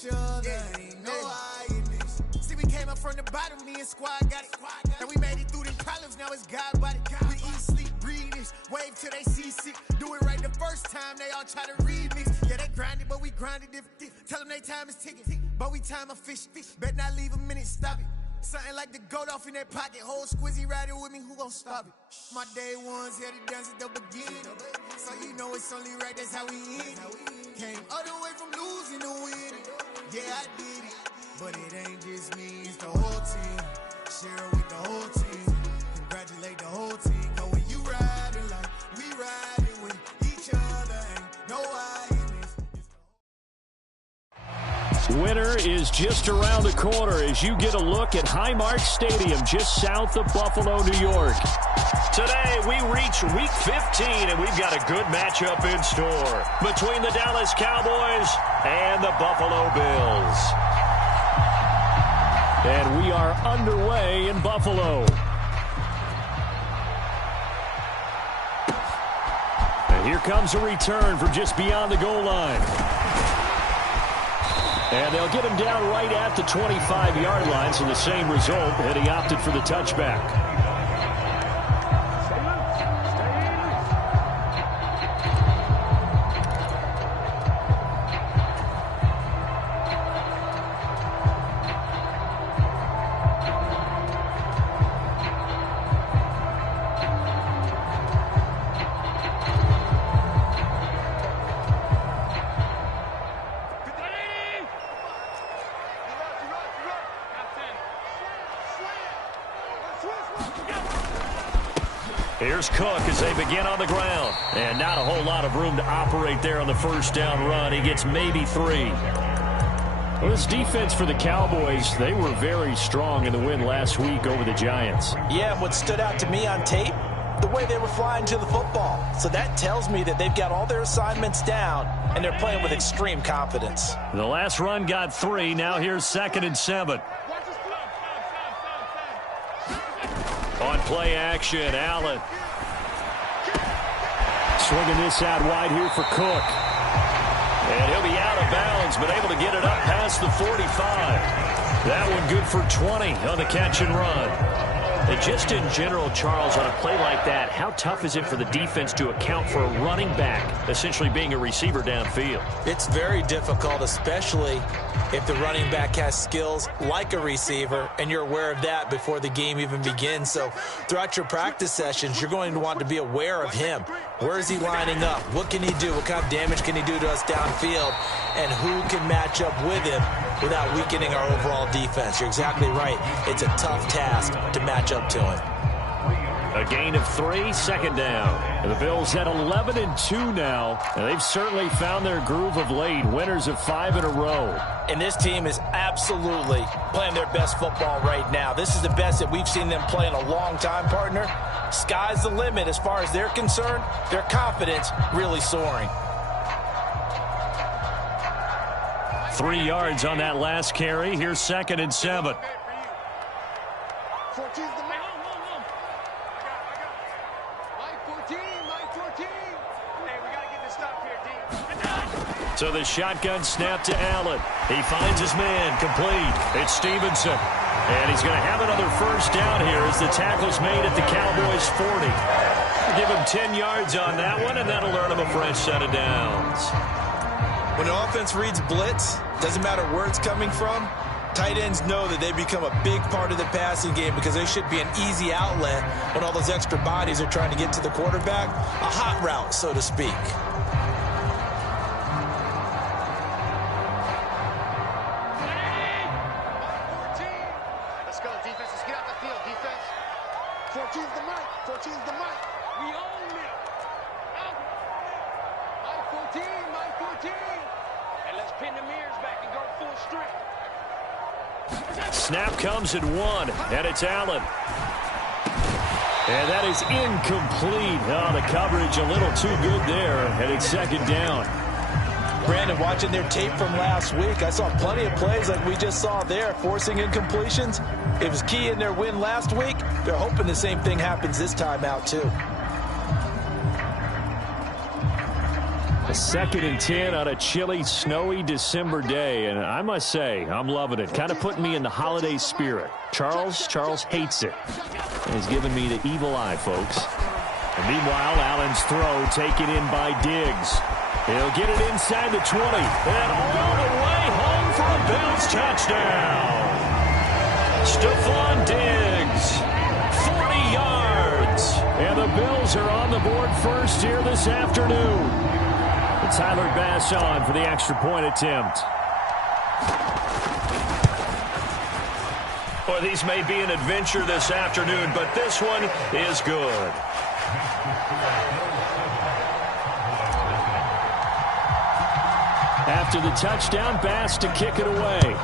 each other, ain't no highness. See, we came up from the bottom, me and squad got it. And we made it through them problems, now it's God body. We eat, sleep, breathe this, wave till they see sick. Do it right the first time, they all try to remix. Yeah, they grinded, but we grinded different. Tell them they time is ticking, but we time a fish. Bet not leave a minute, stop it. Something like the goat off in that pocket. Whole squizzy riding with me, who gon' stop it? My day ones here to dance at the beginning. So you know it's only right, that's how we end it. Came all the way from losing to winning. Yeah, I did it. But it ain't just me, it's the whole team. Share it with the whole team. Congratulate the whole team. Cause when you riding like we riding with each other, ain't no hiding. Winter is just around the corner as you get a look at Highmark Stadium just south of Buffalo, New York. Today, we reach Week 15, and we've got a good matchup in store between the Dallas Cowboys and the Buffalo Bills. And we are underway in Buffalo. And here comes a return from just beyond the goal line. And they'll get him down right at the 25-yard line, so the same result, and he opted for the touchback. Here's Cook as they begin on the ground. And not a whole lot of room to operate there on the first down run. He gets maybe 3. Well, this defense for the Cowboys, they were very strong in the win last week over the Giants. Yeah, and what stood out to me on tape, the way they were flying to the football. So that tells me that they've got all their assignments down, and they're playing with extreme confidence. The last run got 3. Now here's 2nd and 7. On play action, Allen. Swinging this out wide here for Cook. And he'll be out of bounds, but able to get it up past the 45. That one good for 20 on the catch and run. And just in general, Charles, on a play like that, how tough is it for the defense to account for a running back essentially being a receiver downfield? It's very difficult, especially if the running back has skills like a receiver, and you're aware of that before the game even begins. So throughout your practice sessions, you're going to want to be aware of him. Where is he lining up? What can he do? What kind of damage can he do to us downfield? And who can match up with him without weakening our overall defense? You're exactly right. It's a tough task to match up to him. A gain of 3, 2nd down. And the Bills at 11-2 now, and they've certainly found their groove of late. Winners of 5 in a row. And this team is absolutely playing their best football right now. This is the best that we've seen them play in a long time, partner. Sky's the limit as far as they're concerned. Their confidence really soaring. 3 yards on that last carry. Here's 2nd and 7. So the shotgun snap to Allen. He finds his man, complete. It's Stevenson. And he's going to have another first down here as the tackle's made at the Cowboys' 40. Give him 10 yards on that one, and that'll earn him a fresh set of downs. When an offense reads blitz, doesn't matter where it's coming from, tight ends know that they become a big part of the passing game because they should be an easy outlet when all those extra bodies are trying to get to the quarterback. A hot route, so to speak. Snap comes at 1, and it's Allen. And that is incomplete. Oh, the coverage a little too good there, and it's 2nd down. Brandon, watching their tape from last week, I saw plenty of plays like we just saw there, forcing incompletions. It was key in their win last week. They're hoping the same thing happens this time out, too. A 2nd and 10 on a chilly, snowy December day, and I must say, I'm loving it. Kind of putting me in the holiday spirit. Charles hates it. And he's giving me the evil eye, folks. And meanwhile, Allen's throw taken in by Diggs. He'll get it inside the 20, and all the way home for a Bills touchdown. Stephon Diggs, 40 yards. And the Bills are on the board first here this afternoon. Tyler Bass on for the extra point attempt. Boy, these may be an adventure this afternoon, but this one is good. After the touchdown, Bass to kick it away.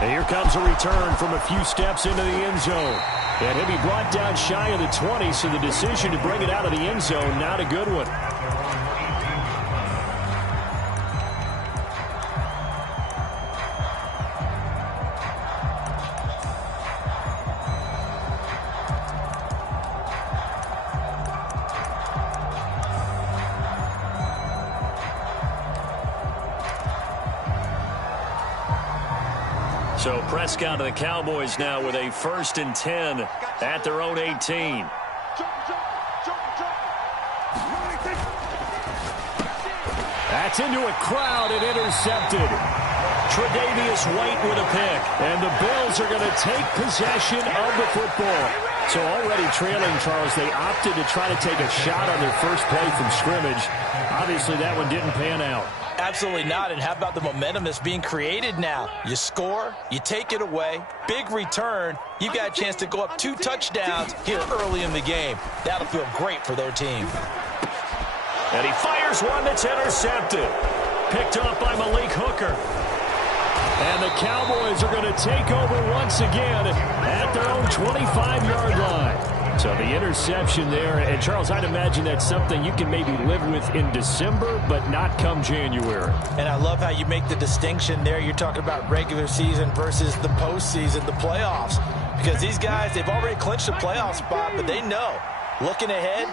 And here comes a return from a few steps into the end zone. And he'll be brought down shy of the 20, so the decision to bring it out of the end zone, not a good one. So Prescott and the Cowboys now with a 1st and 10 at their own 18. That's into a crowd and intercepted. Tre'Davious White with a pick. And the Bills are going to take possession of the football. So already trailing, Charles, they opted to try to take a shot on their first play from scrimmage. Obviously, that one didn't pan out. Absolutely not. And how about the momentum that's being created now? You score, you take it away, big return. You've got a chance to go up 2 touchdowns here early in the game. That'll feel great for their team. And he fires one that's intercepted. Picked off by Malik Hooker. And the Cowboys are going to take over once again at their own 25-yard line. So the interception there, and Charles, I'd imagine that's something you can maybe live with in December, but not come January. And I love how you make the distinction there. You're talking about regular season versus the postseason, the playoffs. Because these guys, they've already clinched a playoff spot, but they know, looking ahead,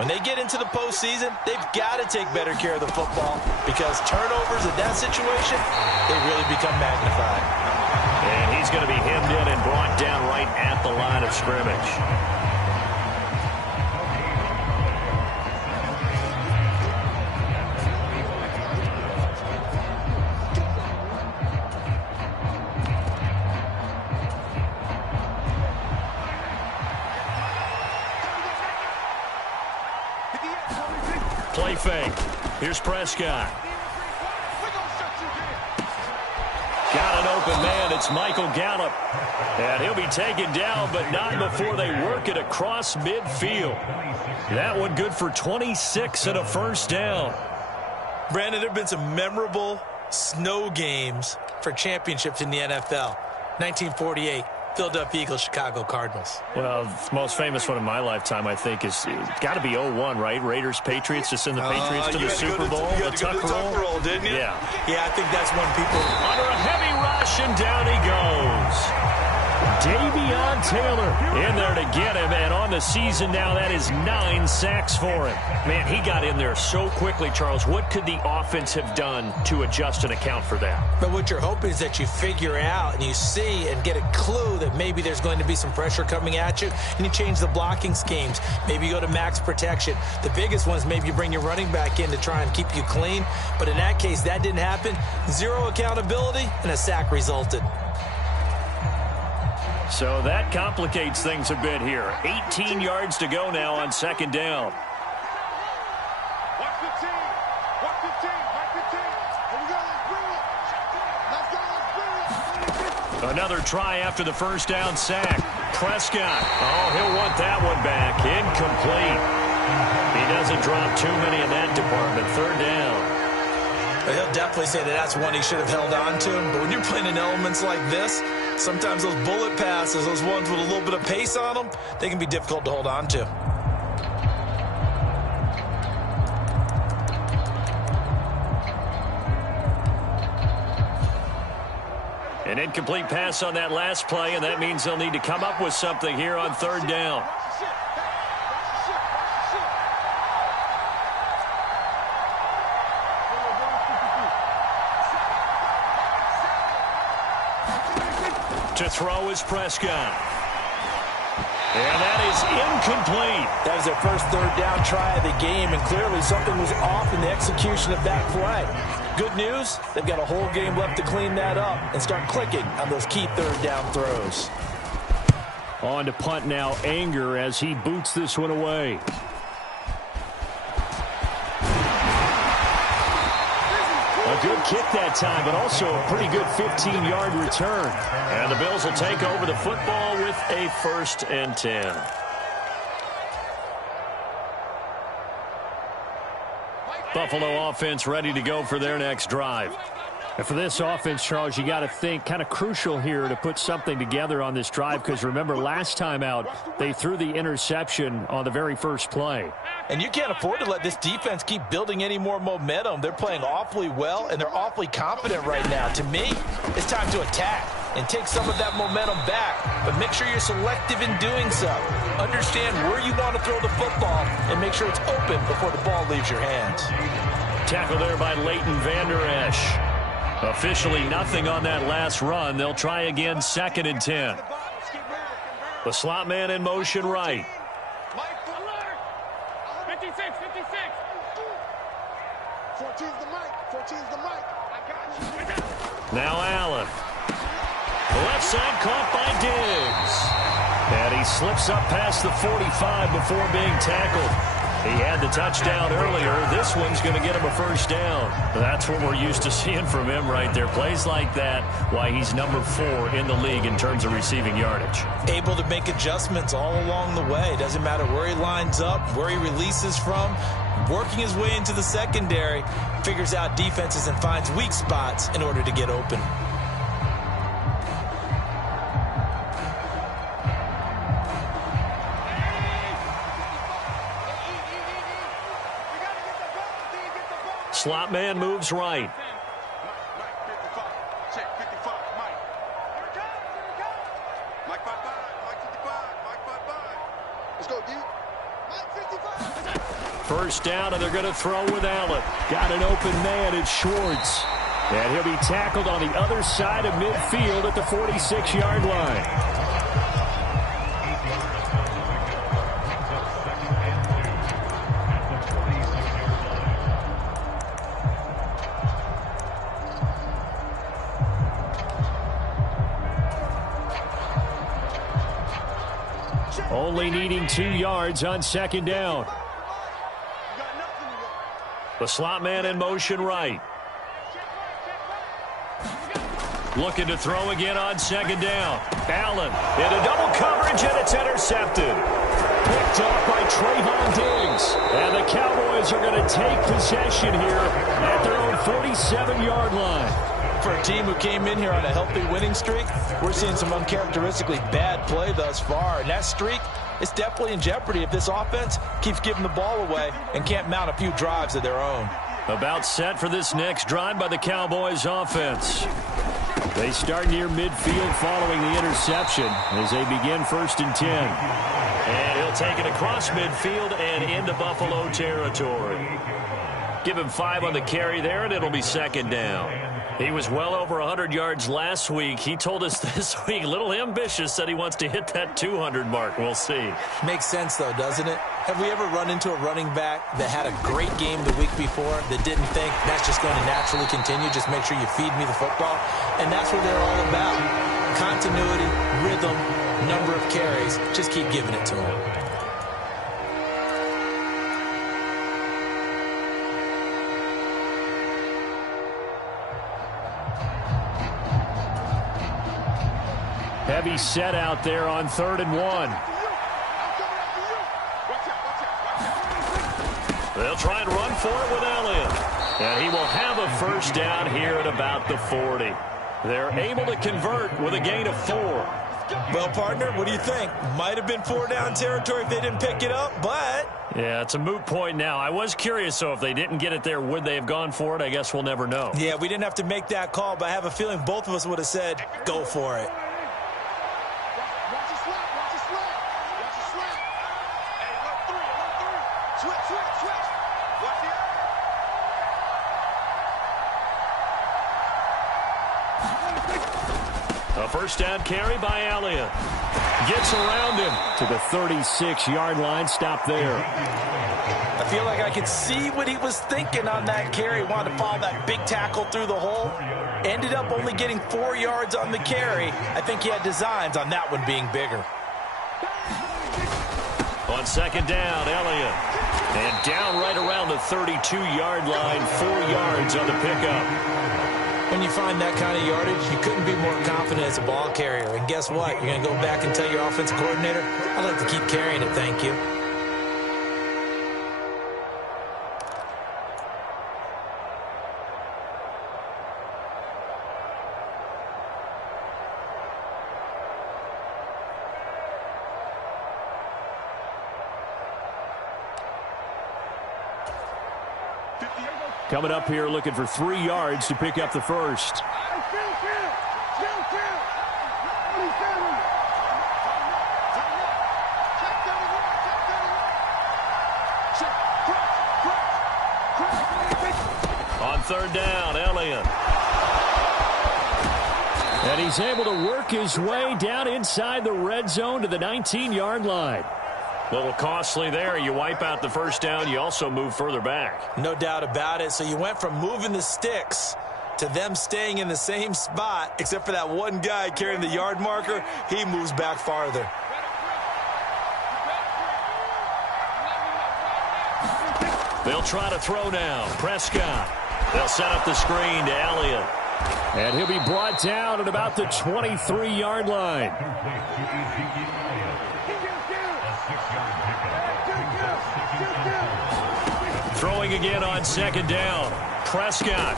when they get into the postseason, they've got to take better care of the football because turnovers in that situation, they really become magnified. And he's going to be hemmed in and brought down right at the line of scrimmage. Play fake. Here's Prescott. Got an open man. It's Michael Gallup. And he'll be taken down, but not before they work it across midfield. That one good for 26 and a first down. Brandon, there have been some memorable snow games for championships in the NFL. 1948. Philadelphia Eagles, Chicago Cardinals. Well, the most famous one in my lifetime, I think, is got to be 01, right? Raiders, Patriots, to send the Patriots to the Super Bowl. You had to go to the Tuck roll, didn't you? Yeah. Yeah, I think that's when people... Under a heavy rush, and down he goes. Davion Taylor in there to get him, and on the season now, that is 9 sacks for him. Man, he got in there so quickly, Charles. What could the offense have done to adjust and account for that? But what you're hoping is that you figure out and you see and get a clue that maybe there's going to be some pressure coming at you, and you change the blocking schemes. Maybe you go to max protection. The biggest one is maybe you bring your running back in to try and keep you clean. But in that case, that didn't happen. 0 accountability, and a sack resulted. So that complicates things a bit here. 18 yards to go now on second down. Another try after the first down sack. Prescott. Oh, he'll want that one back. Incomplete. He doesn't drop too many in that department. Third down. He'll definitely say that that's one he should have held on to. But when you're playing in elements like this, sometimes those bullet passes, those ones with a little bit of pace on them, they can be difficult to hold on to. An incomplete pass on that last play, and that means they'll need to come up with something here on third down. To throw is Prescott. And that is incomplete. That was their first third down try of the game, and clearly something was off in the execution of that play. Good news, they've got a whole game left to clean that up and start clicking on those key third down throws. On to punt now, Anger, as he boots this one away. A good kick that time, but also a pretty good 15-yard return. And the Bills will take over the football with a 1st and 10. Buffalo offense ready to go for their next drive. And for this offense, Charles, you got to think kind of crucial here to put something together on this drive, because remember, last time out, they threw the interception on the very first play. And you can't afford to let this defense keep building any more momentum. They're playing awfully well, and they're awfully confident right now. To me, it's time to attack and take some of that momentum back, but make sure you're selective in doing so. Understand where you want to throw the football and make sure it's open before the ball leaves your hands. Tackle there by Leighton Vander Esch. Officially nothing on that last run. They'll try again, 2nd and 10. The slot man in motion right. 56, 56. 14's the mic. 14's the mic. I got you. Now Allen. The left side caught by Diggs. And he slips up past the 45 before being tackled. He had the touchdown earlier. This one's going to get him a 1st down. That's what we're used to seeing from him right there. Plays like that, why he's number 4 in the league in terms of receiving yardage. Able to make adjustments all along the way. Doesn't matter where he lines up, where he releases from. Working his way into the secondary, figures out defenses and finds weak spots in order to get open. Slot man moves right. First down, and they're going to throw with Allen. Got an open man, it's Schwartz. And he'll be tackled on the other side of midfield at the 46-yard line. Only needing 2 yards on 2nd down. The slot man in motion right. Looking to throw again on 2nd down. Allen into double coverage, and it's intercepted. Picked off by Trayvon Diggs. And the Cowboys are going to take possession here at their own 47-yard line. For a team who came in here on a healthy winning streak, we're seeing some uncharacteristically bad play thus far. And that streak is definitely in jeopardy if this offense keeps giving the ball away and can't mount a few drives of their own. About set for this next drive by the Cowboys offense. They start near midfield following the interception as they begin 1st and 10. And he'll take it across midfield and into Buffalo territory. Give him 5 on the carry there, and it'll be 2nd down. He was well over 100 yards last week. He told us this week, a little ambitious, said he wants to hit that 200 mark. We'll see. Makes sense, though, doesn't it? Have we ever run into a running back that had a great game the week before that didn't think that's just going to naturally continue? Just make sure you feed me the football. And that's what they're all about. Continuity, rhythm, number of carries. Just keep giving it to them. Heavy set out there on 3rd and 1. They'll try and run for it with Elliott. And he will have a 1st down here at about the 40. They're able to convert with a gain of 4. Well, partner, what do you think? Might have been 4-down territory if they didn't pick it up, but... Yeah, it's a moot point now. I was curious, so if they didn't get it there, would they have gone for it? I guess we'll never know. Yeah, we didn't have to make that call, but I have a feeling both of us would have said, go for it. A first down carry by Elliott. Gets around him to the 36-yard line. Stop there. I feel like I could see what he was thinking on that carry. Wanted to follow that big tackle through the hole. Ended up only getting 4 yards on the carry. I think he had designs on that one being bigger. On second down, Elliott. And down right around the 32-yard line. 4 yards on the pickup. When you find that kind of yardage, you couldn't be more confident as a ball carrier. And guess what? You're going to go back and tell your offensive coordinator, I'd like to keep carrying it, thank you. Coming up here looking for 3 yards to pick up the first. On third down, Elliott. And he's able to work his way down inside the red zone to the 19-yard line. A little costly there. You wipe out the first down. You also move further back. No doubt about it. So you went from moving the sticks to them staying in the same spot, except for that one guy carrying the yard marker. He moves back farther. They'll try to throw now. Prescott. They'll set up the screen to Elliott. And he'll be brought down at about the 23-yard line. Throwing again on second down. Prescott.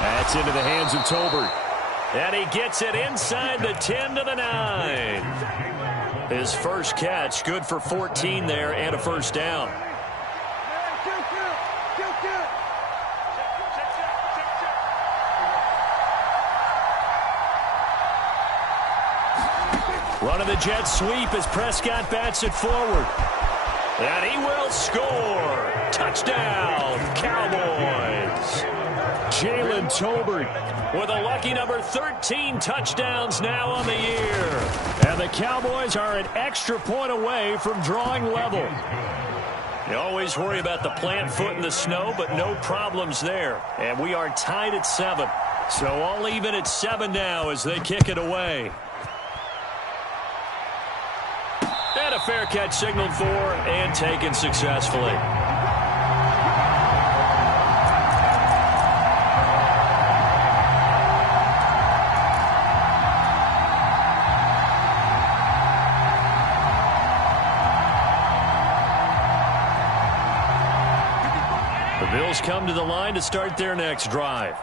That's into the hands of Tolbert. And he gets it inside the 10 to the 9. His first catch, good for 14 there and a first down. Running the jet sweep as Prescott bats it forward. And he will score. Touchdown, Cowboys. Jalen Tolbert with a lucky number 13 touchdowns now on the year. And the Cowboys are an extra point away from drawing level. You always worry about the plant foot in the snow, but no problems there. And we are tied at 7. So all even at 7 now as they kick it away. And a fair catch signaled for and taken successfully. The Bills come to the line to start their next drive.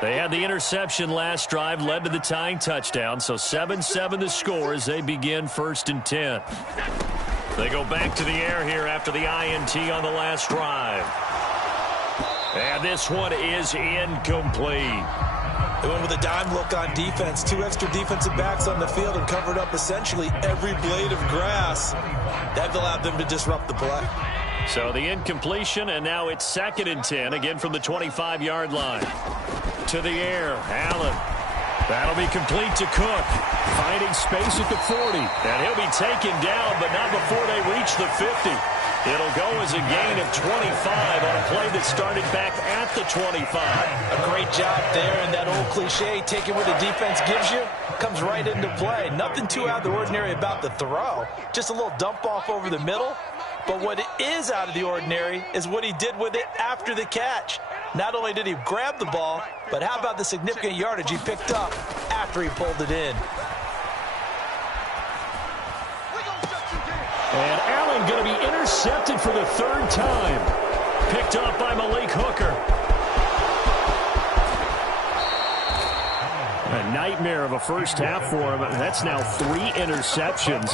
They had the interception last drive, led to the tying touchdown, so 7-7 the score as they begin 1st and 10. They go back to the air here after the INT on the last drive. And this one is incomplete. They went with a dime look on defense. 2 extra defensive backs on the field and covered up essentially every blade of grass. That allowed them to disrupt the play. So the incompletion, and now it's 2nd and 10, again from the 25-yard line. To the air, Allen. That'll be complete to Cook. Finding space at the 40. And he'll be taken down, but not before they reach the 50. It'll go as a gain of 25 on a play that started back at the 25. A great job there, and that old cliche, taking what the defense gives you, comes right into play. Nothing too out of the ordinary about the throw. Just a little dump off over the middle. But what is out of the ordinary is what he did with it after the catch. Not only did he grab the ball, but how about the significant yardage he picked up after he pulled it in. And Allen going to be intercepted for the 3rd time. Picked up by Malik Hooker. A nightmare of a first half for him. That's now 3 interceptions.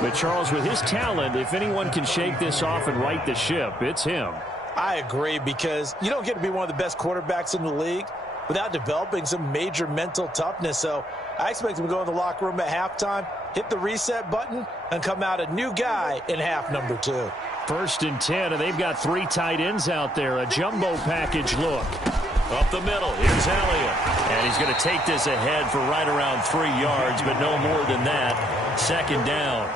But Charles, with his talent, if anyone can shake this off and right the ship, it's him. I agree, because you don't get to be one of the best quarterbacks in the league without developing some major mental toughness. So I expect him to go in the locker room at halftime, hit the reset button, and come out a new guy in half number 2. 1st and 10, and they've got 3 tight ends out there. A jumbo package look. Up the middle, here's Elliott. And he's going to take this ahead for right around 3 yards, but no more than that. Second down.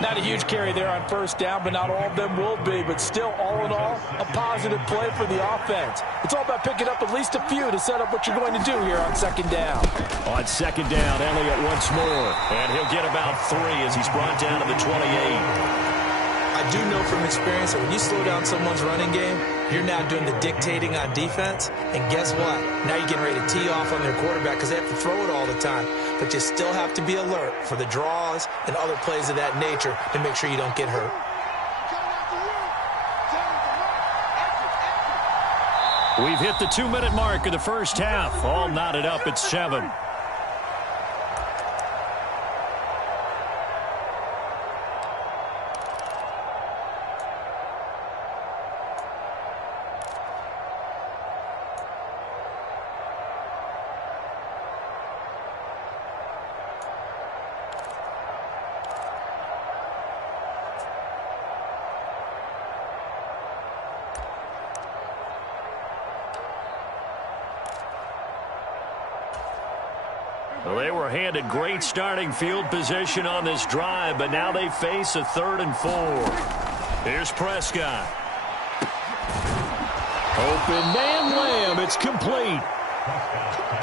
Not a huge carry there on first down, but not all of them will be. But still, all in all, a positive play for the offense. It's all about picking up at least a few to set up what you're going to do here on second down. On second down, Elliott once more. And he'll get about 3 as he's brought down to the 28. I do know from experience that when you slow down someone's running game, you're now doing the dictating on defense. And guess what? Now you're getting ready to tee off on their quarterback because they have to throw it all the time. But you still have to be alert for the draws and other plays of that nature to make sure you don't get hurt. We've hit the 2-minute mark of the first half. All knotted up at 7. Well, they were handed great starting field position on this drive, but now they face a 3rd and 4. Here's Prescott. Open man Lamb. It's complete.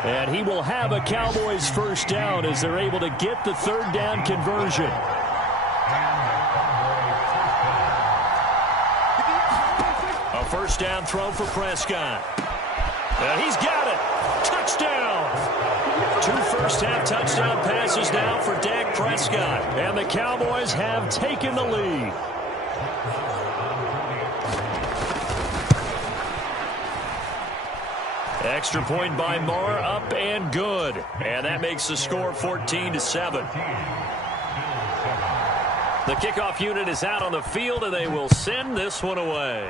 And he will have a Cowboys first down as they're able to get the 3rd down conversion. A first down throw for Prescott. And he's got it. Touchdown. 2 first-half touchdown passes now for Dak Prescott. And the Cowboys have taken the lead. Extra point by Moore, up and good. And that makes the score 14-7. The kickoff unit is out on the field, and they will send this one away.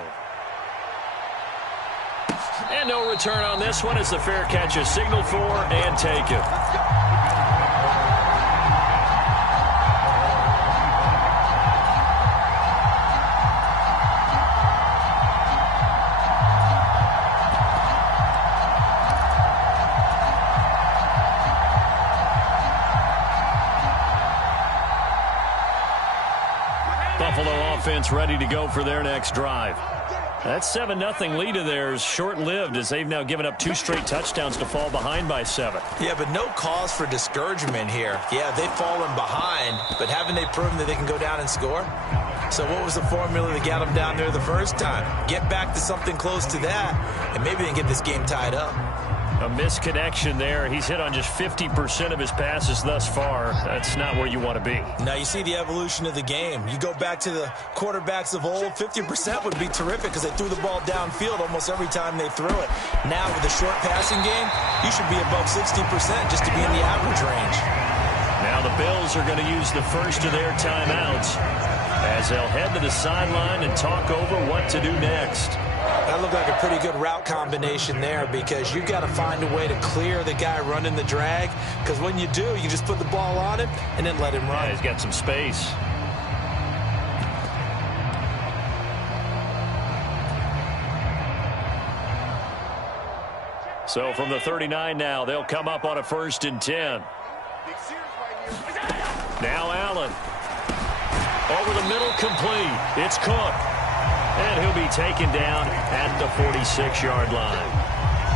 And no return on this one as the fair catch is signaled for and taken. Buffalo offense ready to go for their next drive. That 7-0 lead of theirs short-lived as they've now given up 2 straight touchdowns to fall behind by 7. Yeah, but no cause for discouragement here. Yeah, they've fallen behind, but haven't they proven that they can go down and score? So what was the formula that got them down there the first time? Get back to something close to that, and maybe they can get this game tied up. A misconnection there. He's hit on just 50% of his passes thus far. That's not where you want to be. Now you see the evolution of the game. You go back to the quarterbacks of old, 50% would be terrific because they threw the ball downfield almost every time they threw it. Now with a short passing game, you should be above 60% just to be in the average range. Now the Bills are going to use the first of their timeouts as they'll head to the sideline and talk over what to do next. That looked like a pretty good route combination there because you've got to find a way to clear the guy running the drag because when you do, you just put the ball on him and then let him run. Yeah, he's got some space. So from the 39 now, they'll come up on a 1st and 10. Now Allen. Over the middle, complete. It's Cook. And he'll be taken down at the 46-yard line.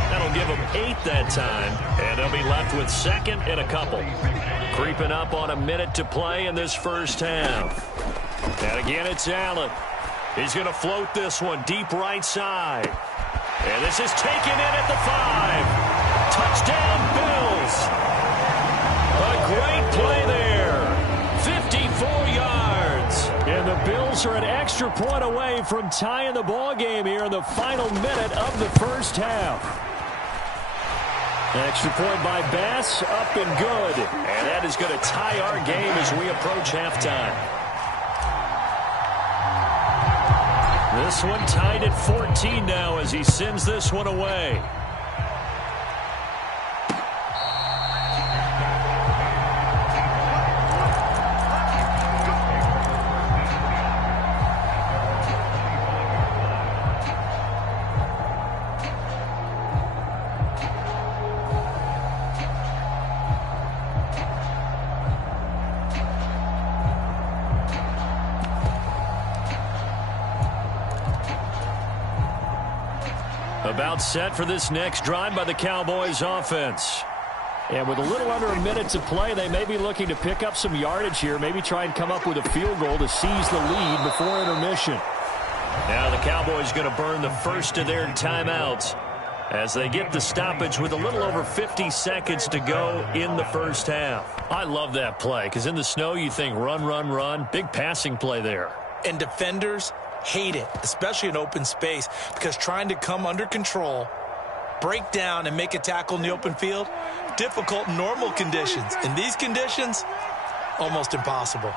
That'll give them 8 that time, and they'll be left with 2nd and a couple. Creeping up on a minute to play in this first half. And again, it's Allen. He's going to float this one deep right side. And this is taken in at the 5. Touchdown, Bills. A great play there. 54 yards. And the Bills are an extra point away from tying the ball game here in the final minute of the first half. Extra point by Bass, up and good. And that is going to tie our game as we approach halftime. This one tied at 14 now as he sends this one away. About set for this next drive by the Cowboys offense. And with a little under a minute to play, they may be looking to pick up some yardage here, maybe try and come up with a field goal to seize the lead before intermission. Now the Cowboys going to burn the first of their timeouts as they get the stoppage with a little over 50 seconds to go in the first half. I love that play because in the snow you think run, run, run. Big passing play there. And defenders hate it, especially in open space, because trying to come under control, break down, and make a tackle in the open field, difficult in normal conditions. In these conditions, almost impossible.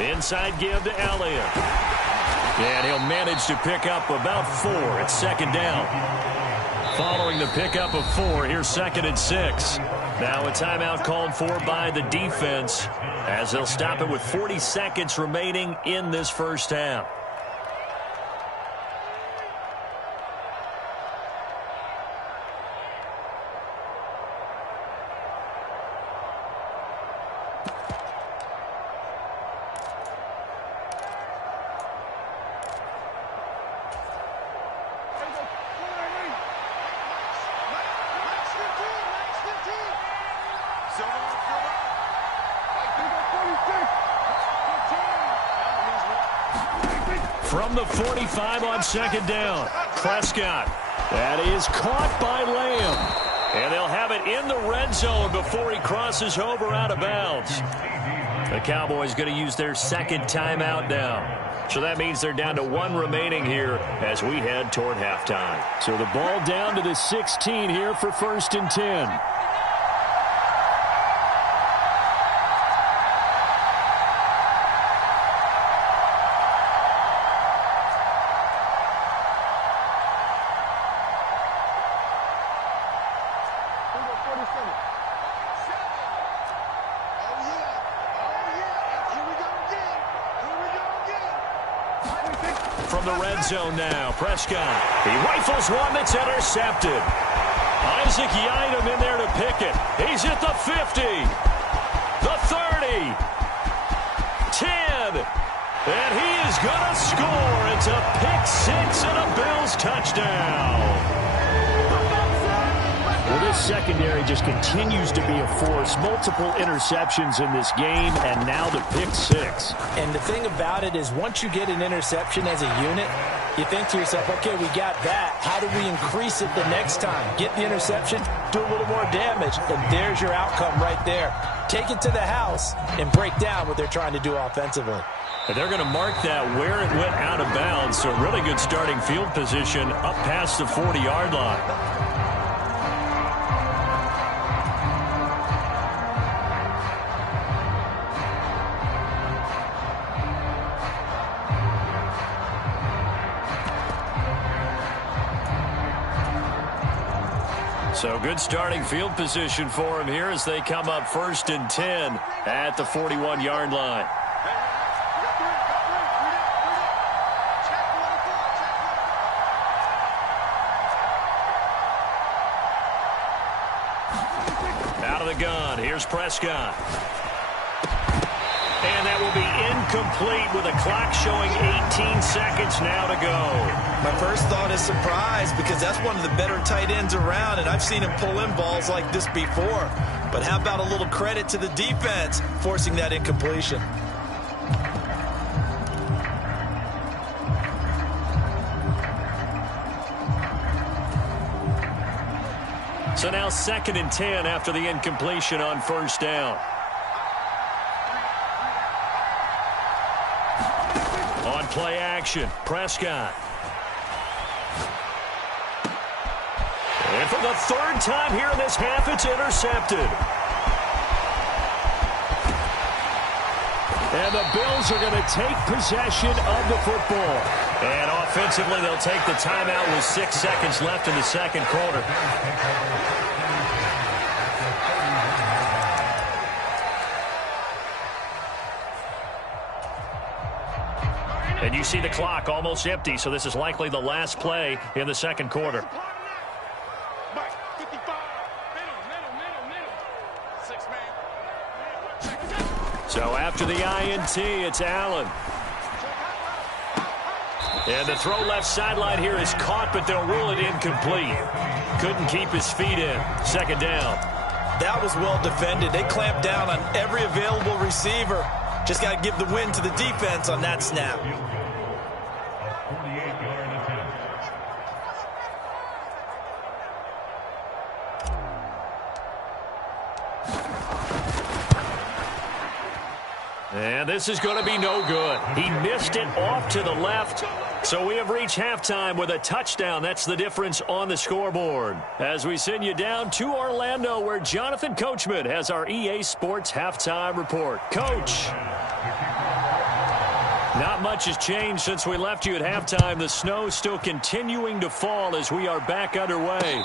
Inside give to Elliott. And he'll manage to pick up about 4. It's second down. Following the pickup of 4, here's 2nd and 6. Now a timeout called for by the defense as they'll stop it with 40 seconds remaining in this first half. From the 45 on second down, Prescott. That is caught by Lamb. And they'll have it in the red zone before he crosses over out of bounds. The Cowboys going to use their second timeout now. So that means they're down to 1 remaining here as we head toward halftime. So the ball down to the 16 here for 1st and 10. From the red zone now, Prescott. He rifles one that's intercepted. Isaac Yiadom in there to pick it. He's at the 50, the 30, 10, and he is going to score. It's a pick 6 and a Bills touchdown. Well, this secondary just continues to be a force. Multiple interceptions in this game, and now the pick 6. And the thing about it is once you get an interception as a unit, you think to yourself, okay, we got that. How do we increase it the next time? Get the interception, do a little more damage, and there's your outcome right there. Take it to the house and break down what they're trying to do offensively. And they're going to mark that where it went out of bounds, so really good starting field position up past the 40-yard line. So good starting field position for him here as they come up 1st and 10 at the 41-yard line. Out of the gun, here's Prescott. And that will be incomplete with a clock showing 18 seconds now to go. My first thought is surprise because that's one of the better tight ends around, and I've seen him pull in balls like this before. But how about a little credit to the defense forcing that incompletion? So now 2nd and 10 after the incompletion on 1st down. On play action, Prescott. And for the 3rd time here in this half, it's intercepted. And the Bills are going to take possession of the football. And offensively, they'll take the timeout with 6 seconds left in the second quarter. And you see the clock almost empty, so this is likely the last play in the second quarter. So after the INT, it's Allen. And the throw left sideline here is caught, but they'll rule it incomplete. Couldn't keep his feet in. Second down. That was well defended. They clamped down on every available receiver. Just got to give the win to the defense on that snap. And this is going to be no good. He missed it off to the left. So we have reached halftime with a touchdown. That's the difference on the scoreboard. As we send you down to Orlando, where Jonathan Coachman has our EA Sports halftime report. Coach. Not much has changed since we left you at halftime. The snow still continuing to fall as we are back underway.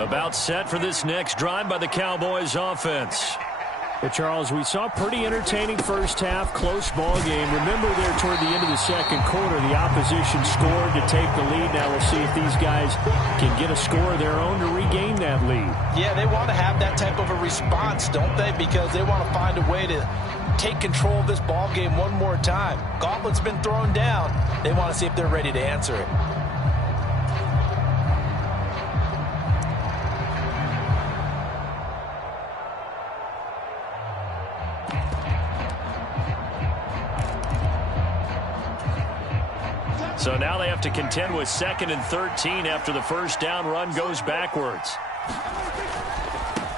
About set for this next drive by the Cowboys offense. But Charles, we saw a pretty entertaining first half, close ball game. Remember there toward the end of the second quarter, the opposition scored to take the lead. Now we'll see if these guys can get a score of their own to regain that lead. Yeah, they want to have that type of a response, don't they? Because they want to find a way to take control of this ball game one more time. Gauntlet's been thrown down. They want to see if they're ready to answer it. So now they have to contend with 2nd and 13 after the first down run goes backwards.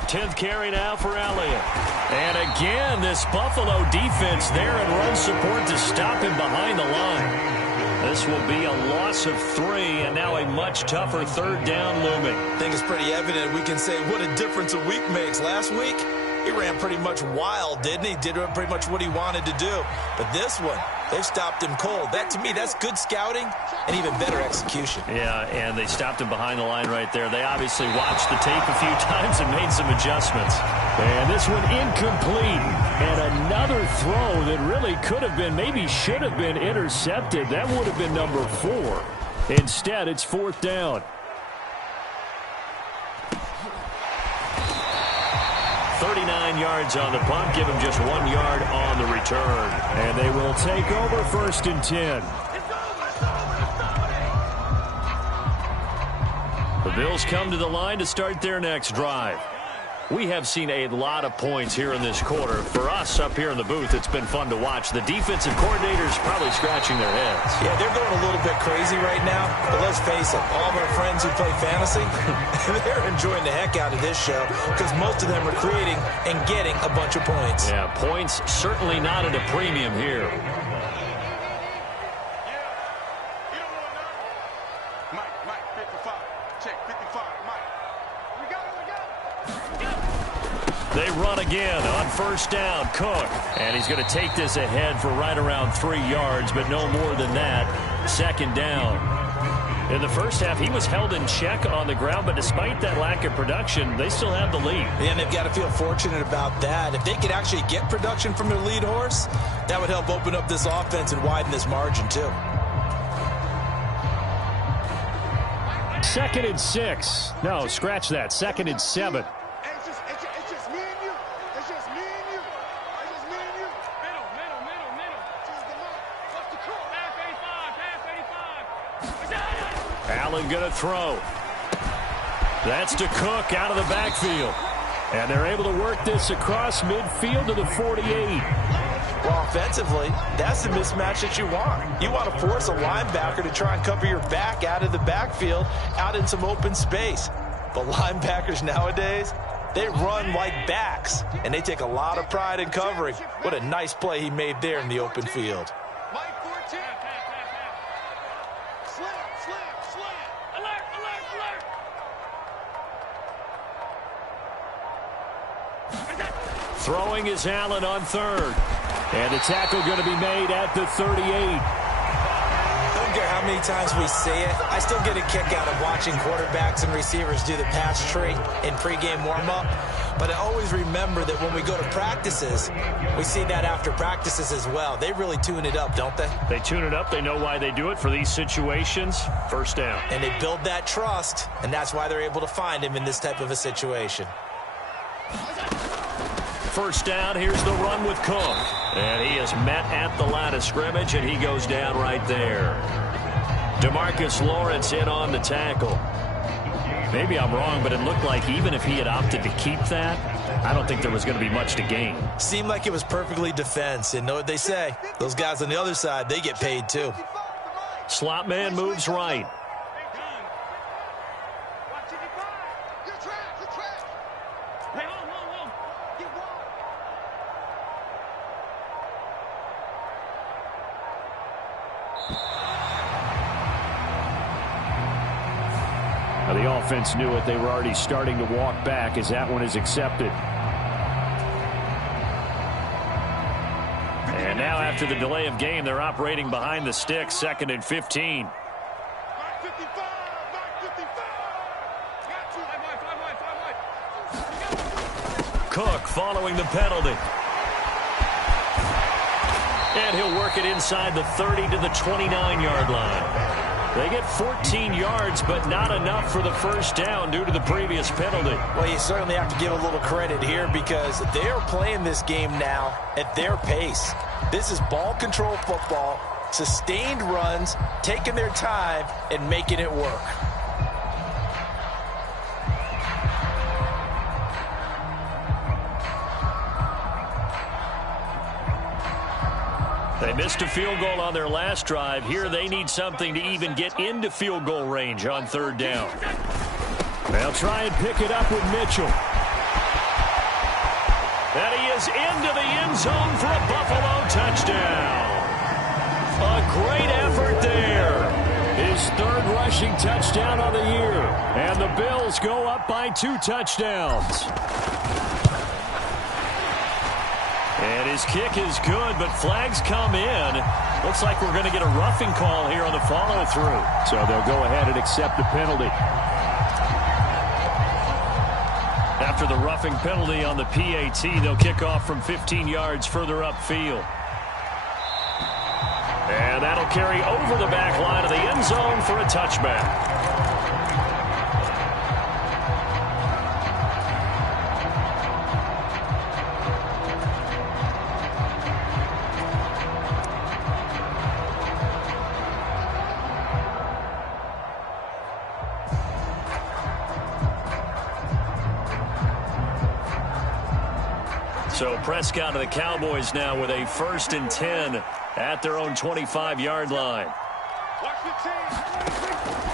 10th carry now for Elliott. And again, this Buffalo defense there in run support to stop him behind the line. This will be a loss of 3, and now a much tougher third down looming. I think it's pretty evident. We can say what a difference a week makes. Last week, he ran pretty much wild, didn't he? Did pretty much what he wanted to do. But this one, they stopped him cold. That, to me, that's good scouting and even better execution. Yeah, and they stopped him behind the line right there. They obviously watched the tape a few times and made some adjustments. And this one incomplete. And another throw that really could have been, maybe should have been intercepted. That would have been number 4. Instead, it's 4th down. 39 yards on the punt. Give him just 1 yard on the return. And they will take over 1st and 10. The Bills come to the line to start their next drive. We have seen a lot of points here in this quarter. For us up here in the booth, it's been fun to watch. The defensive coordinators probably scratching their heads. Yeah, they're going a little bit crazy right now. But let's face it, all of our friends who play fantasy, they're enjoying the heck out of this show because most of them are creating and getting a bunch of points. Yeah, points certainly not at a premium here. They run again on 1st down. Cook. And he's going to take this ahead for right around 3 yards, but no more than that. 2nd down. In the first half, he was held in check on the ground, but despite that lack of production, they still have the lead. And they've got to feel fortunate about that. If they could actually get production from their lead horse, that would help open up this offense and widen this margin, too. 2nd and 6. No, scratch that. 2nd and 7. Allen going to throw. That's to Cook out of the backfield. And they're able to work this across midfield to the 48. Well, offensively, that's the mismatch that you want. You want to force a linebacker to try and cover your back out of the backfield, out in some open space. But linebackers nowadays, they run like backs, and they take a lot of pride in covering. What a nice play he made there in the open field. Throwing is Allen on 3rd. And the tackle going to be made at the 38. don't care how many times we see it. I still get a kick out of watching quarterbacks and receivers do the pass tree in pregame warm-up. But I always remember that when we go to practices, we see that after practices as well. They really tune it up, don't they? They tune it up. They know why they do it for these situations. First down. And they build that trust, and that's why they're able to find him in this type of a situation. First down, here's the run with Cook. And he is met at the line of scrimmage, and he goes down right there. DeMarcus Lawrence in on the tackle. Maybe I'm wrong, but it looked like even if he had opted to keep that, I don't think there was going to be much to gain. Seemed like it was perfectly defense. And know what they say? Those guys on the other side, they get paid too. Slot man moves right. The offense knew it. They were already starting to walk back as that one is accepted. And now after the delay of game, they're operating behind the sticks, 2nd and 15. Cook following the penalty. And he'll work it inside the 30 to the 29-yard line. They get 14 yards, but not enough for the first down due to the previous penalty. Well, you certainly have to give a little credit here because they are playing this game now at their pace. This is ball control football, sustained runs, taking their time, and making it work. They missed a field goal on their last drive. Here they need something to even get into field goal range on 3rd down. They'll try and pick it up with Mitchell. And he is into the end zone for a Buffalo touchdown. A great effort there. His 3rd rushing touchdown on the year. And the Bills go up by 2 touchdowns. And his kick is good, but flags come in. Looks like we're going to get a roughing call here on the follow-through. So they'll go ahead and accept the penalty. After the roughing penalty on the PAT, they'll kick off from 15 yards further upfield. And that'll carry over the back line of the end zone for a touchback. So Prescott of the Cowboys now with a 1st and 10 at their own 25-yard line.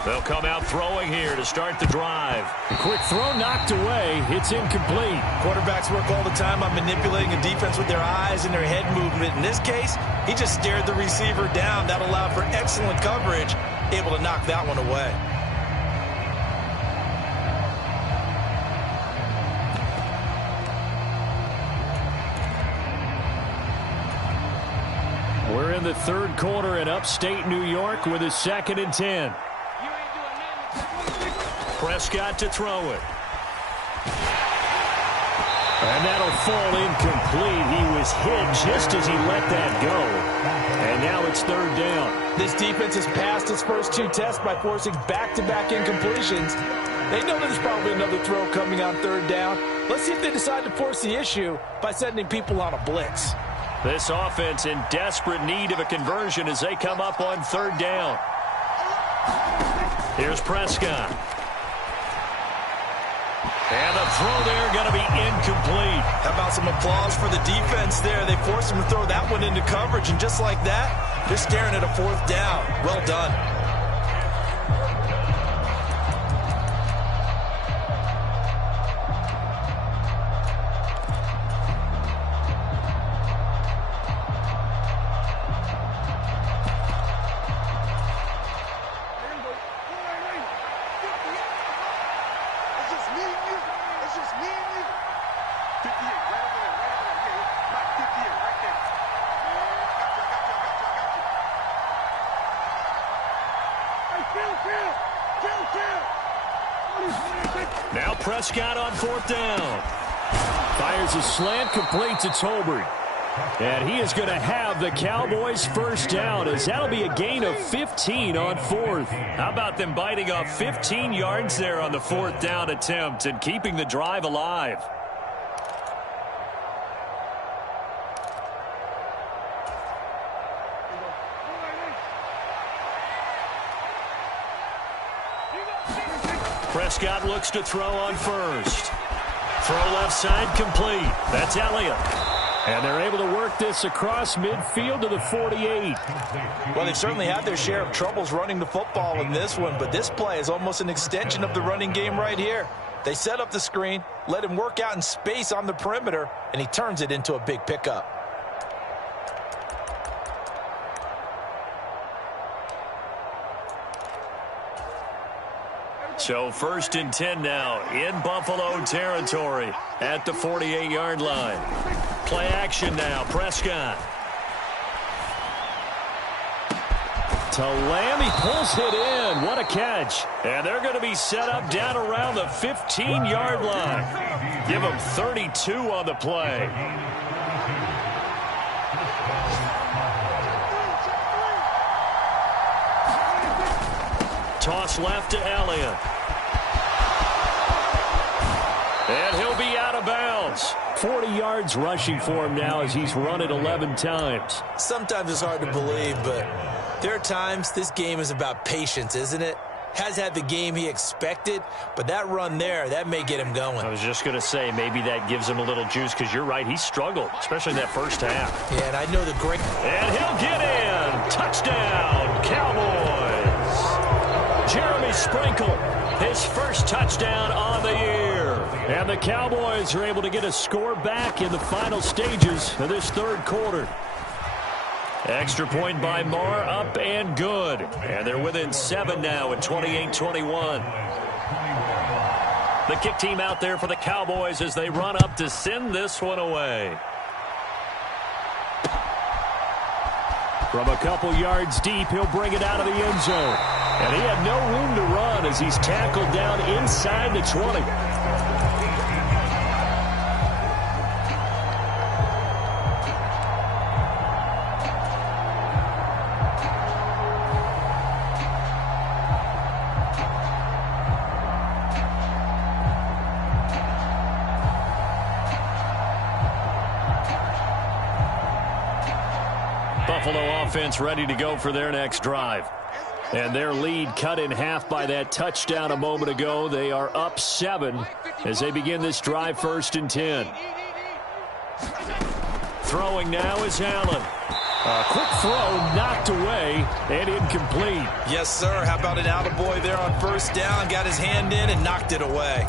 They'll come out throwing here to start the drive. A quick throw knocked away. It's incomplete. Quarterbacks work all the time on manipulating a defense with their eyes and their head movement. In this case, he just stared the receiver down. That allowed for excellent coverage, able to knock that one away. We're in the 3rd quarter in upstate New York with a 2nd and 10. Prescott to throw it. And that'll fall incomplete. He was hit just as he let that go. And now it's 3rd down. This defense has passed its first 2 tests by forcing back-to-back incompletions. They know there's probably another throw coming on 3rd down. Let's see if they decide to force the issue by sending people on a blitz. This offense in desperate need of a conversion as they come up on 3rd down. Here's Prescott. And the throw there going to be incomplete. How about some applause for the defense there? They forced him to throw that one into coverage, and just like that, they're staring at a 4th down. Well done. Now Prescott on 4th down. Fires a slant, complete to Tolbert. And he is going to have the Cowboys' first down, as that'll be a gain of 15 on 4th. How about them biting off 15 yards there on the 4th down attempt and keeping the drive alive? Prescott looks to throw on 1st. Throw left side complete. That's Elliott. And they're able to work this across midfield to the 48. Well, they've certainly had their share of troubles running the football in this one, but this play is almost an extension of the running game right here. They set up the screen, let him work out in space on the perimeter, and he turns it into a big pickup. So 1st and 10 now in Buffalo territory at the 48-yard line. Play action now, Prescott. To Lamb, he pulls it in. What a catch. And they're going to be set up down around the 15-yard line. Give them 32 on the play. Toss left to Elliott. And he'll be out of bounds. 40 yards rushing for him now as he's run it 11 times. Sometimes it's hard to believe, but there are times this game is about patience, isn't it? Has had the game he expected, but that run there, that may get him going. I was just going to say, maybe that gives him a little juice, because you're right, he struggled, especially in that first half. Yeah, and I know the great... And he'll get in. Touchdown, Cowboys. Jeremy Sprinkle, his first touchdown on the year. And the Cowboys are able to get a score back in the final stages of this 3rd quarter. Extra point by Marr, up and good. And they're within 7 now at 28-21. The kick team out there for the Cowboys as they run up to send this one away. From a couple yards deep, he'll bring it out of the end zone. And he had no room to run as he's tackled down inside the 20. Buffalo offense ready to go for their next drive. And their lead cut in half by that touchdown a moment ago. They are up 7 as they begin this drive 1st and 10. Throwing now is Allen. A quick throw knocked away and incomplete. Yes, sir. How about an attaboy there on 1st down? Got his hand in and knocked it away.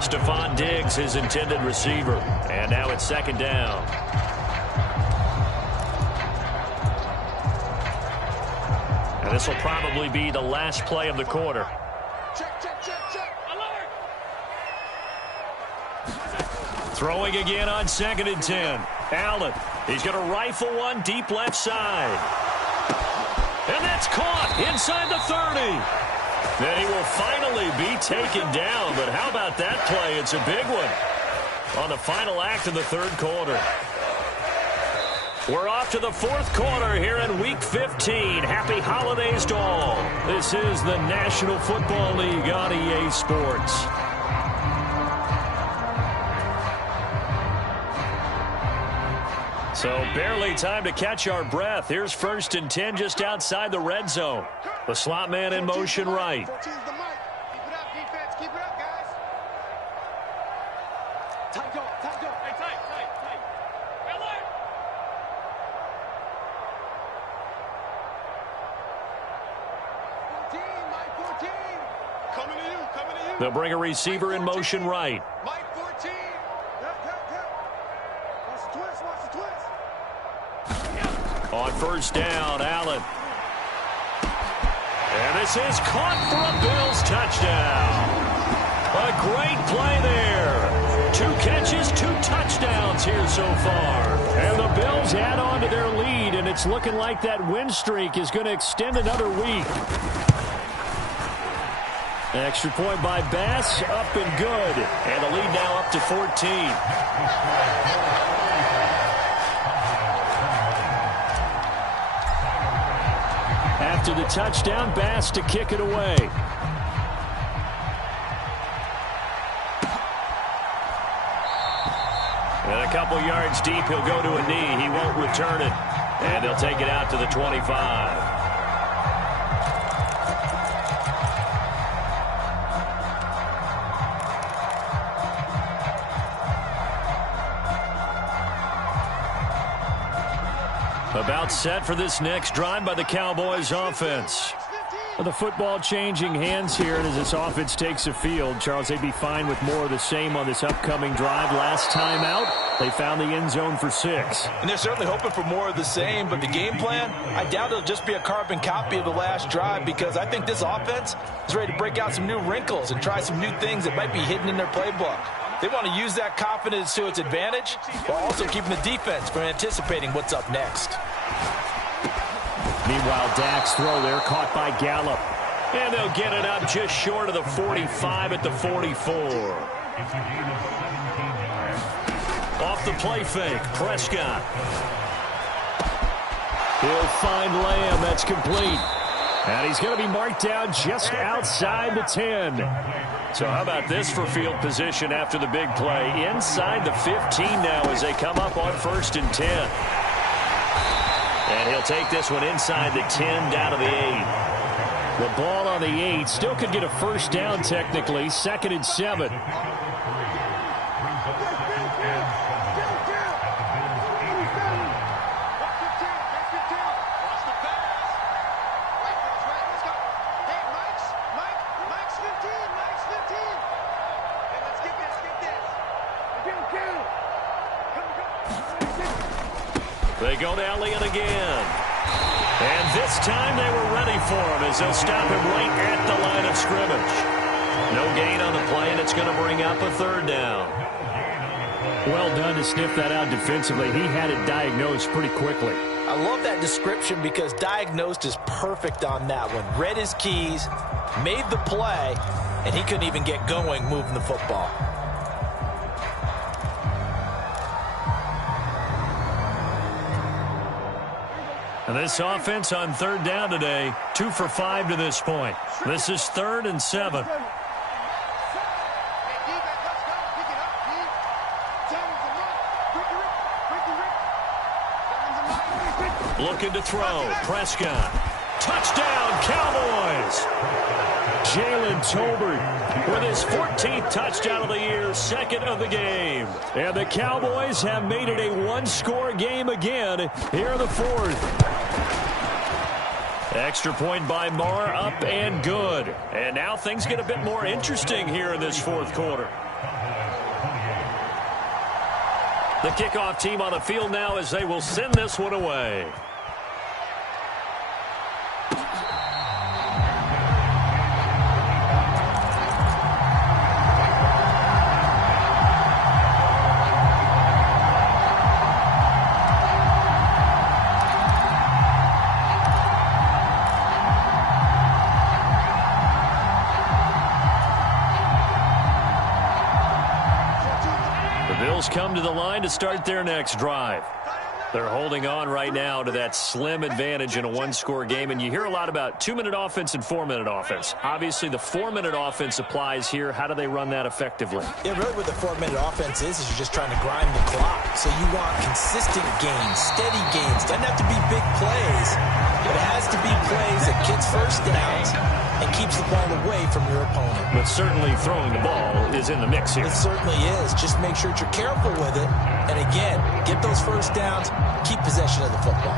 Stephon Diggs, his intended receiver. And now it's 2nd down. And this will probably be the last play of the quarter. Check. Alert! Throwing again on 2nd and 10. Allen, he's going to rifle one deep left side. And that's caught inside the 30. Then he will finally be taken down. But how about that play? It's a big one on the final act of the 3rd quarter. We're off to the 4th quarter here in Week 15. Happy holidays to all. This is the National Football League on EA Sports. So barely time to catch our breath. Here's 1st and 10 just outside the red zone. The slot man in motion right. 14's the mic. Keep it up, defense. Keep it up, guys. Tight go. Hey, tight. Alert! 14, Mike 14. Coming to you. They'll bring a receiver in motion right. Mike 14. Yep. Watch the twist. On 1st down, Allen. And this is caught for a Bills touchdown. A great play there. 2 catches, 2 touchdowns here so far. And the Bills add on to their lead, and it's looking like that win streak is going to extend another week. Extra point by Bass, up and good. And the lead now up to 14. After the touchdown, Bass to kick it away. And a couple yards deep, he'll go to a knee. He won't return it. And they'll take it out to the 25. About set for this next drive by the Cowboys offense. The football changing hands here, and as this offense takes the field, Charles, they'd be fine with more of the same on this upcoming drive. Last time out, they found the end zone for 6. And they're certainly hoping for more of the same, but the game plan, I doubt it'll just be a carbon copy of the last drive, because I think this offense is ready to break out some new wrinkles and try some new things that might be hidden in their playbook. They want to use that confidence to its advantage, while also keeping the defense from anticipating what's up next. Meanwhile, Dak's throw there caught by Gallup. And they'll get it up just short of the 45 at the 44. Off the play fake, Prescott. He'll find Lamb. That's complete. And he's going to be marked down just outside the 10. So how about this for field position after the big play? Inside the 15 now as they come up on 1st and 10. And he'll take this one inside the 10 down to the 8. The ball on the 8 still could get a first down technically. 2nd and 7. They go to Elliott again. And this time they were ready for him as they'll stop him right at the line of scrimmage. No gain on the play, and it's going to bring up a 3rd down. Well done to sniff that out defensively. He had it diagnosed pretty quickly. I love that description because diagnosed is perfect on that one. Read his keys, made the play, and he couldn't even get going moving the football. And this offense on 3rd down today, 2 for 5 to this point. This is 3rd and 7. Looking to throw. Prescott. Touchdown, Cowboys. Jalen Tolbert with his 14th touchdown of the year, 2nd of the game. And the Cowboys have made it a one-score game again here in the 4th. Extra point by Marr, up and good. And now things get a bit more interesting here in this 4th quarter. The kickoff team on the field now as they will send this one away. Come to the line to start their next drive. They're holding on right now to that slim advantage in a one-score game, and you hear a lot about 2-minute offense and 4-minute offense. Obviously, the 4-minute offense applies here. How do they run that effectively? Yeah, really what the 4-minute offense is you're just trying to grind the clock. So you want consistent gains, steady gains. Doesn't have to be big plays, but it has to be plays that gets first downs and keeps the ball away from your opponent. But certainly throwing the ball is in the mix here. It certainly is. Just make sure that you're careful with it. And again, get those first downs, keep possession of the football.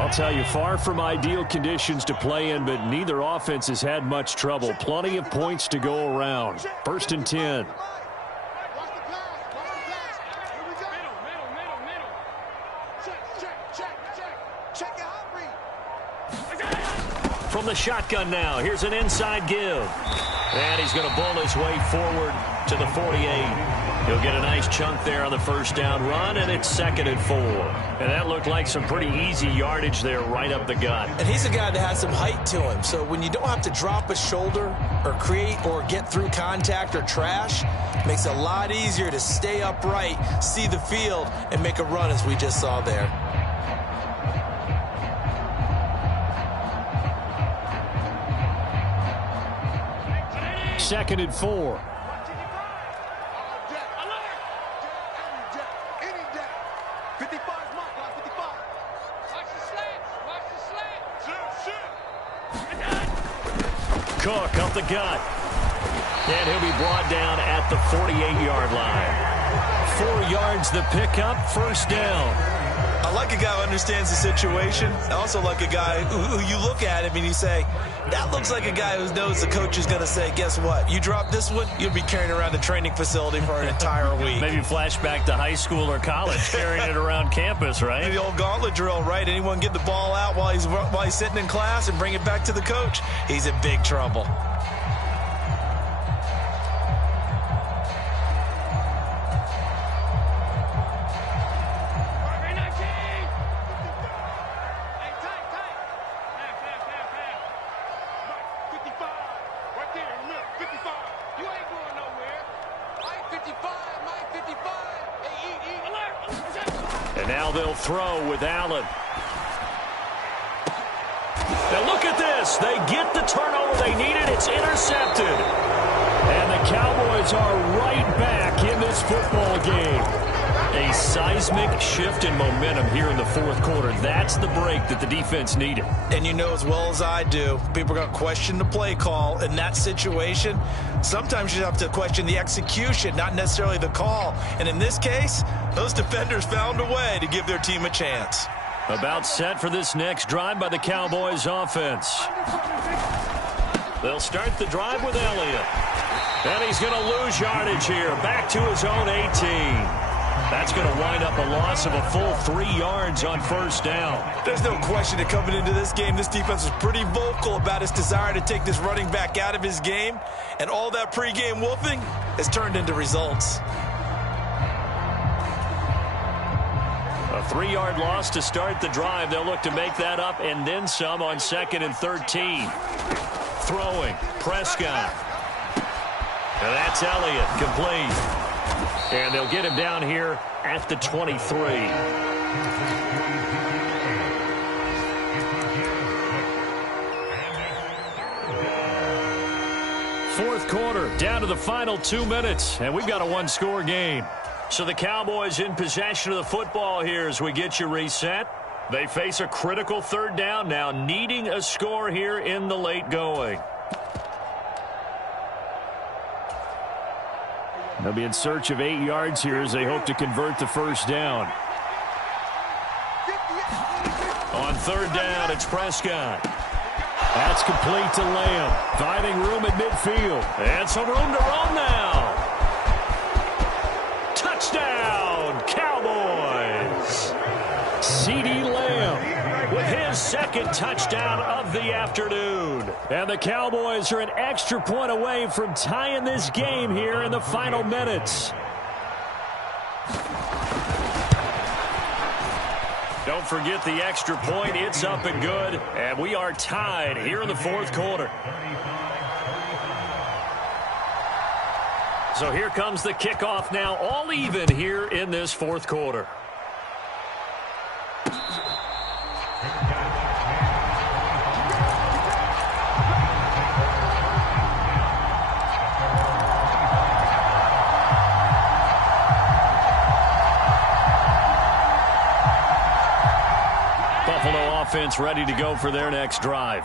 I'll tell you, far from ideal conditions to play in, but neither offense has had much trouble. Plenty of points to go around. 1st and 10. From the shotgun now, here's an inside give. And he's going to bull his way forward to the 48. He'll get a nice chunk there on the first down run, and it's 2nd and 4. And that looked like some pretty easy yardage there right up the gut. And he's a guy that has some height to him, so when you don't have to drop a shoulder or create or get through contact or trash, it makes it a lot easier to stay upright, see the field, and make a run as we just saw there. Second and 4. Cook up the gut. And he'll be brought down at the 48-yard line. 4 yards the pickup, first down. I like a guy who understands the situation. I also like a guy who you look at him and you say, that looks like a guy who knows the coach is going to say, guess what? You drop this one, you'll be carrying around the training facility for an entire week. Maybe flashback to high school or college, carrying it around campus, right? The old gauntlet drill, right? Anyone get the ball out while he's sitting in class and bring it back to the coach? He's in big trouble. And now they'll throw with Allen. Now look at this. They get the turnover they needed. It's intercepted. And the Cowboys are right back in this football game. A seismic shift in momentum here in the fourth quarter. That's the break that the defense needed. And you know as well as I do, people are going to question the play call in that situation. Sometimes you have to question the execution, not necessarily the call. And in this case, those defenders found a way to give their team a chance. About set for this next drive by the Cowboys offense. They'll start the drive with Elliott. And he's going to lose yardage here. Back to his own 18. That's going to wind up a loss of a full 3 yards on first down. There's no question that coming into this game, this defense was pretty vocal about its desire to take this running back out of his game. And all that pregame wolfing has turned into results. A 3-yard loss to start the drive. They'll look to make that up and then some on 2nd and 13. Throwing, Prescott. And that's Elliott, complete. And they'll get him down here at the 23. Fourth quarter, down to the final 2 minutes, and we've got a one-score game. So the Cowboys in possession of the football here as we get you reset. They face a critical third down now, needing a score here in the late going. They'll be in search of 8 yards here as they hope to convert the first down. On third down, it's Prescott. That's complete to Lamb. Finding room at midfield. And some room to run now. Touchdown, Cowboys. CeeDee Lamb with his second touchdown of the afternoon. And the Cowboys are an extra point away from tying this game here in the final minutes. Don't forget the extra point. It's up and good. And we are tied here in the fourth quarter. So here comes the kickoff now, all even here in this fourth quarter. Buffalo offense ready to go for their next drive.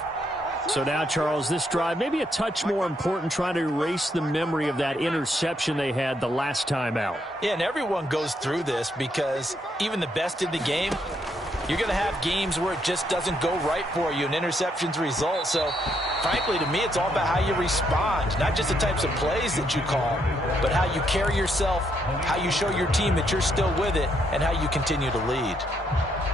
So now, Charles, this drive maybe a touch more important, trying to erase the memory of that interception they had the last time out. Yeah, and everyone goes through this because even the best in the game, you're going to have games where it just doesn't go right for you and interceptions result. So, frankly, to me, it's all about how you respond, not just the types of plays that you call, but how you carry yourself, how you show your team that you're still with it, and how you continue to lead.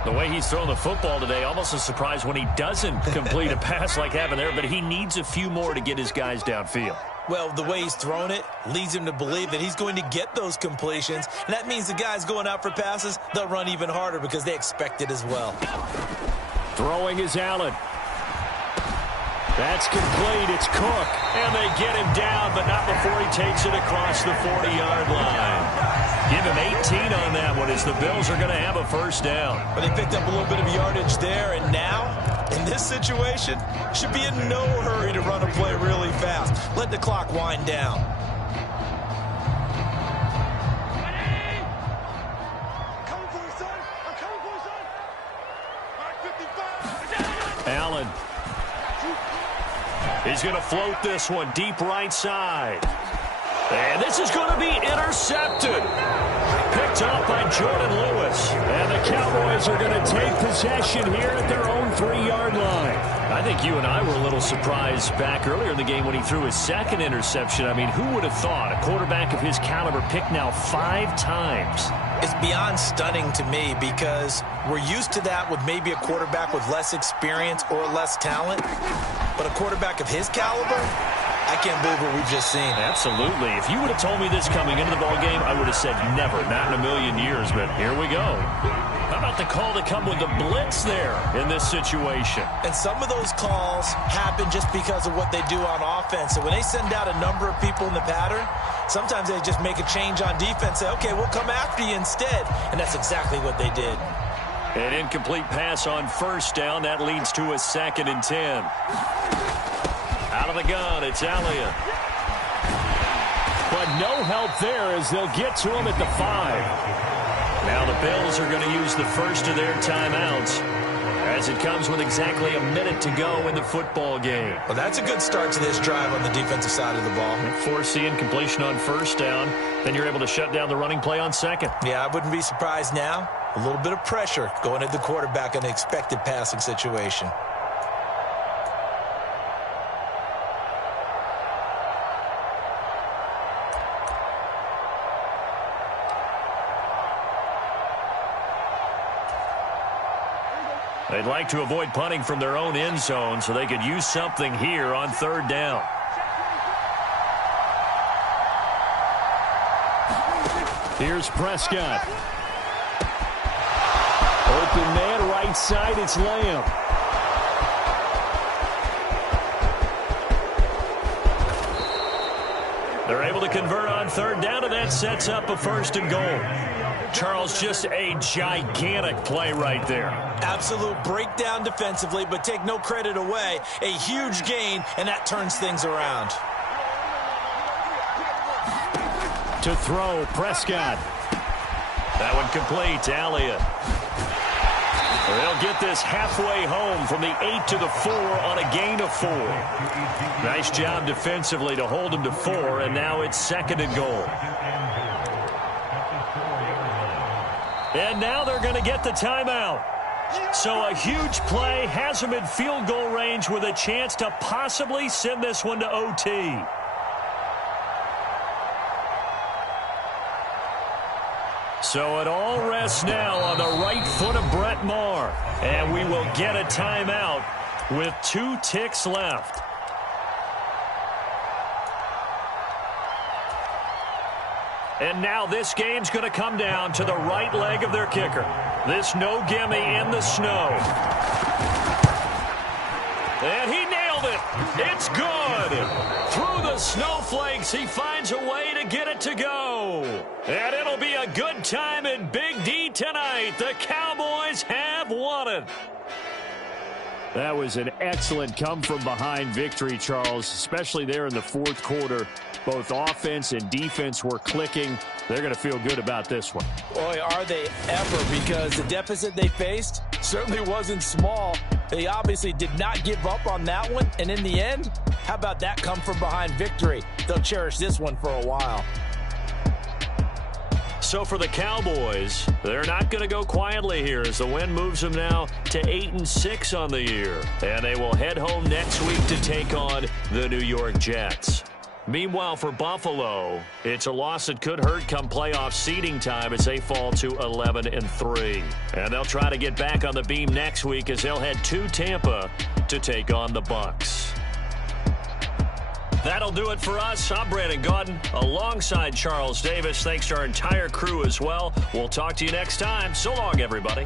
The way he's thrown the football today, almost a surprise when he doesn't complete a pass like having there, but he needs a few more to get his guys downfield. Well, the way he's thrown it leads him to believe that he's going to get those completions, and that means the guys going out for passes, they'll run even harder because they expect it as well. Throwing is Allen. That's complete. It's Cook. And they get him down, but not before he takes it across the 40-yard line. Give him 18 on that one as the Bills are going to have a first down. But they picked up a little bit of yardage there, and now, in this situation, should be in no hurry to run a play really fast. Let the clock wind down. Allen. He's going to float this one deep right side. And this is going to be intercepted. Picked up by Jordan Lewis. And the Cowboys are going to take possession here at their own 3-yard line. I think you and I were a little surprised back earlier in the game when he threw his second interception. I mean, who would have thought a quarterback of his caliber picked now 5 times? It's beyond stunning to me because we're used to that with maybe a quarterback with less experience or less talent. But a quarterback of his caliber, I can't believe what we've just seen. Absolutely. If you would have told me this coming into the ballgame, I would have said never, not in a million years, but here we go. How about the call to come with the blitz there in this situation? And some of those calls happen just because of what they do on offense. So when they send out a number of people in the pattern, sometimes they just make a change on defense, say, okay, we'll come after you instead. And that's exactly what they did. An incomplete pass on first down. That leads to a 2nd and 10. Out of the gun, it's Elliott. But no help there as they'll get to him at the 5. Now the Bills are going to use the first of their timeouts as it comes with exactly a minute to go in the football game. Well, that's a good start to this drive on the defensive side of the ball. Force the incompletion on first down. Then you're able to shut down the running play on second. Yeah, I wouldn't be surprised now. A little bit of pressure going at the quarterback in an expected passing situation. They'd like to avoid punting from their own end zone so they could use something here on 3rd down. Here's Prescott. Open man, right side, it's Lamb. They're able to convert on 3rd down, and that sets up a 1st and goal. Charles, just a gigantic play right there. Absolute breakdown defensively, but take no credit away. A huge gain, and that turns things around. To throw, Prescott. That one complete to Elliott. They'll get this halfway home from the 8 to the 4 on a gain of 4. Nice job defensively to hold him to 4, and now it's 2nd and goal. And now they're going to get the timeout. So a huge play has them in field goal range with a chance to possibly send this one to OT. So it all rests now on the right foot of Brett Maher. And we will get a timeout with 2 ticks left. And now this game's going to come down to the right leg of their kicker. This no-gimme in the snow. And he nailed it. It's good. Through the snowflakes, he finds a way to get it to go. And it'll be a good time in Big D tonight. The Cowboys have won it. That was an excellent come-from-behind victory, Charles, especially there in the 4th quarter. Both offense and defense were clicking. They're going to feel good about this one. Boy, are they ever, because the deficit they faced certainly wasn't small. They obviously did not give up on that one, and in the end, how about that come-from-behind victory? They'll cherish this one for a while. So for the Cowboys, they're not going to go quietly here as the win moves them now to 8-6 on the year. And they will head home next week to take on the New York Jets. Meanwhile, for Buffalo, it's a loss that could hurt come playoff seeding time as they fall to 11-3. And they'll try to get back on the beam next week as they'll head to Tampa to take on the Bucs. That'll do it for us. I'm Brandon Gaudin alongside Charles Davis. Thanks to our entire crew as well. We'll talk to you next time. So long, everybody.